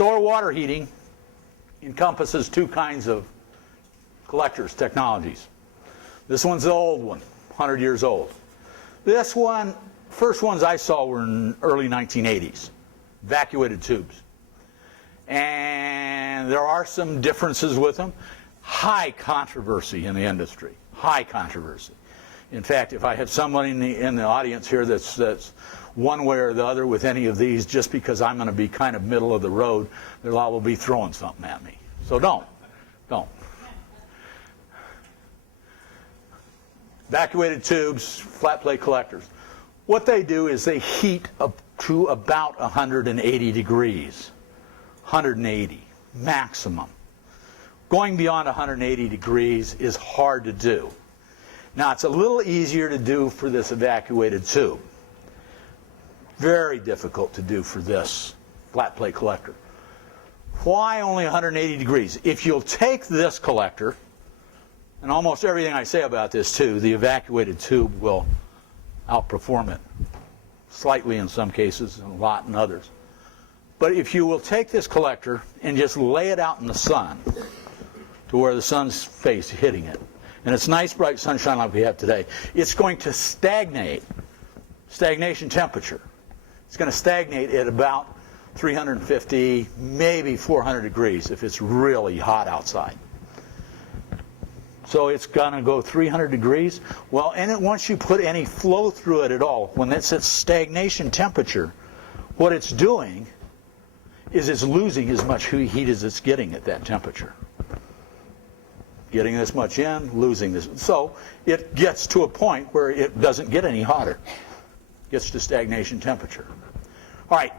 Solar water heating encompasses two kinds of collectors, technologies. This one's the old one, 100 years old. This one, first ones I saw were in early 1980s, evacuated tubes. And there are some differences with them. High controversy in the industry, high controversy. In fact, if I have someone in the audience here that's one way or the other with any of these, just because I'm going to be kind of middle of the road, they'll all be throwing something at me. So don't. Evacuated tubes, flat plate collectors. What they do is they heat up to about 180 degrees. 180, maximum. Going beyond 180 degrees is hard to do. Now, it's a little easier to do for this evacuated tube. Very difficult to do for this flat plate collector. Why only 180 degrees? If you'll take this collector, and almost everything I say about this too, the evacuated tube will outperform it. Slightly in some cases, and a lot in others. But if you will take this collector and just lay it out in the sun to where the sun's face hitting it, and it's nice bright sunshine like we have today, it's going to stagnate, stagnation temperature. It's going to stagnate at about 350, maybe 400 degrees if it's really hot outside. So it's going to go 300 degrees. Well, and once you put any flow through it at all, when it's at stagnation temperature, what it's doing is it's losing as much heat as it's getting at that temperature. Getting this much in, losing this. So it gets to a point where it doesn't get any hotter. It gets to stagnation temperature. All right,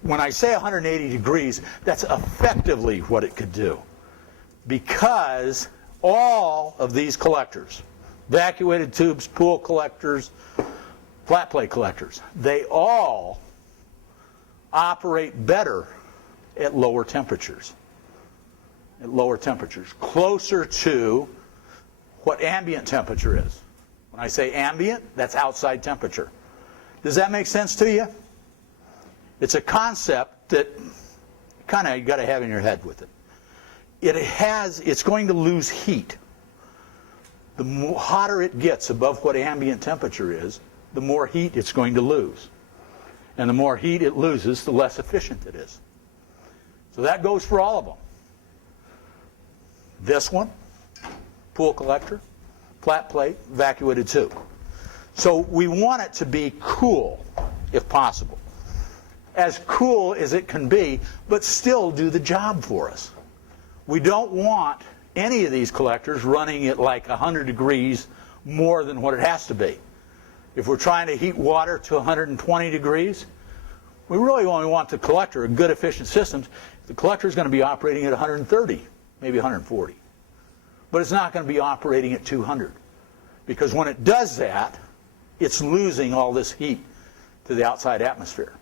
when I say 180 degrees, that's effectively what it could do. Because all of these collectors, evacuated tubes, pool collectors, flat plate collectors, they all operate better at lower temperatures. At lower temperatures, closer to what ambient temperature is. When I say ambient, that's outside temperature. Does that make sense to you? It's a concept that kind of you got to have in your head with it. It's going to lose heat. The hotter it gets above what ambient temperature is, the more heat it's going to lose. And the more heat it loses, the less efficient it is. So that goes for all of them. This one, pool collector, flat plate, evacuated tube. So we want it to be cool, if possible. As cool as it can be, but still do the job for us. We don't want any of these collectors running at like 100 degrees more than what it has to be. If we're trying to heat water to 120 degrees, we really only want the collector, a good efficient system, the collector is going to be operating at 130, maybe 140. But it's not going to be operating at 200. Because when it does that, it's losing all this heat to the outside atmosphere.